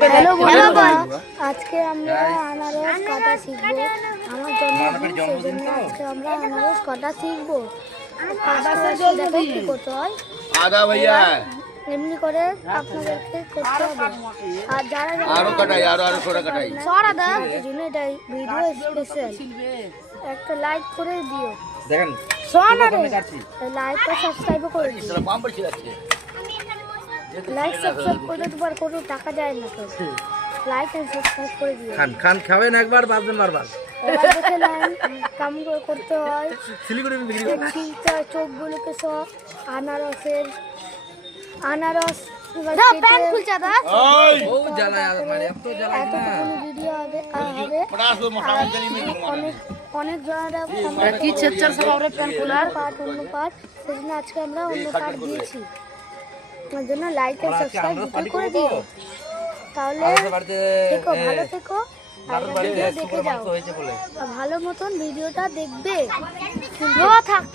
Hello বন্ধুরা, আজকে আমরা আনারস কাটা শিখবো। আমার জন্মদিন, সেই জন্য আজকে আমরা আনারস কাটা শিখবো। দেখো কি করতে হয়। आधा भैया এমনি করে আপনাদেরকে করতে হবে। আর যারা आरो कटाई आरो थोड़ा कटाई এই জন্য এটা ভিডিও স্পেশাল। একটা লাইক করে দিও। দেখেন লাইকটা সাবস্ক্রাইব করে দিও। इसरा पाम पर छिलाते লাইক সাবস্ক্রাইব করে দেবার কোনো টাকা যায় না তো। লাইক এন্ড সাবস্ক্রাইব করে দিও। খান খান খাবেন একবার বাজবেন বারবার এবার দেখে নেন কাম করতে হয়। শিলিগুড়ি বিক্রি করেন ছিলটা চোখগুলোকে সব আনারস প্যান খুলছে দাদা। ও জ্বালা মানে এত জ্বালা না এতটুকু ভিডিও হবে पचास लो मसाला जनी में অনেক জনেরা কি চেচ্চার সব আমরা প্যান খোলার পার্ট অন্য পার্ট, সেজন্য আজকে আমরা অন্য পার্ট দিয়েছি। তার জন্য লাইক আর সাবস্ক্রাইব দুটোই করে দিও। তাহলে বাড়িতে থেকো, ভালো থেকো আর ভিডিও দেখে যাও। হয়েছে বলে আর ভালো মতন ভিডিওটা দেখবে। থাক